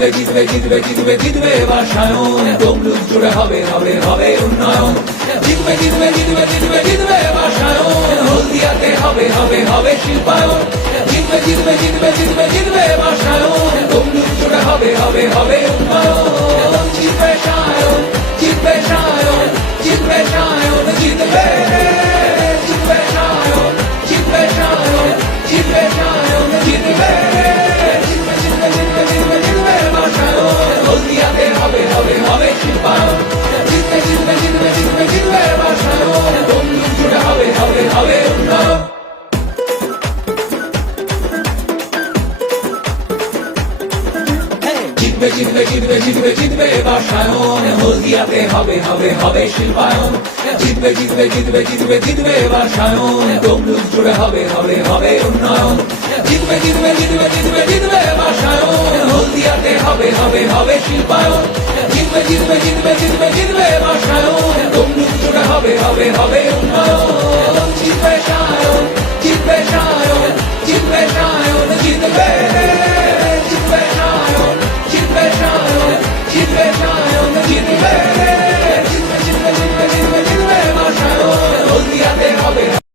জিতবে জিতবে জিতবে জিতবে জিতবে বাসায়ন, তমলুক জুড়ে হবে হবে হবে উন্নয়ন। জিতবে জিতবে জিতবে জিতবে জিতবে বাসায়ন, হলদিয়াতে হবে হবে হবে শিল্পায়ন। জিতবে জিতবে জিতবে জিতবে জিতবে বাসায়ন, তমলুক জুড়ে হবে হবে হবে উন্নয়ন। জিতবে সায়ন, জিতবে সায়ন, জিতবে সায়ন, জিতবে জিতবে সায়ন, জিতবে সায়ন, জিতবে সায়ন, জিতবে জিতবে জিতবে জিতবে জিতবে জিতবে বাসায়ন, হলদিয়াতে হবে হবে হবে শিল্পায়ন। জিতবে জিতবে জিতবে জিতবে জিতবে বাসায়ন, তমলুক জুড়ে হবে হবে হবে উন্নয়ন। জিতবে জিতবে জিতবে জিতবে জিতবে বাসায়ন, হলদিয়াতে হবে হবে হবে শিল্পায়ন। জিতবে জিতবে জিতবে জিতবে জিতবে বাসায়ন, তমলুক জুড়ে হবে হবে হবে উন্নয়ন। জিতবে জিতবে জিতবে জিতবে জিতবে বাসায়ন, হলদিয়াতে হবে হবে হবে শিল্পায়ন। জিতবে জিতবে জিতবে জিতবে জিতবে বাসায়ন, তমলুক জুড়ে হবে হবে হবে উন্নয়ন। জিতবে সায়ন, জিতবে সায়ন, জিতবে সায়ন, জিতবে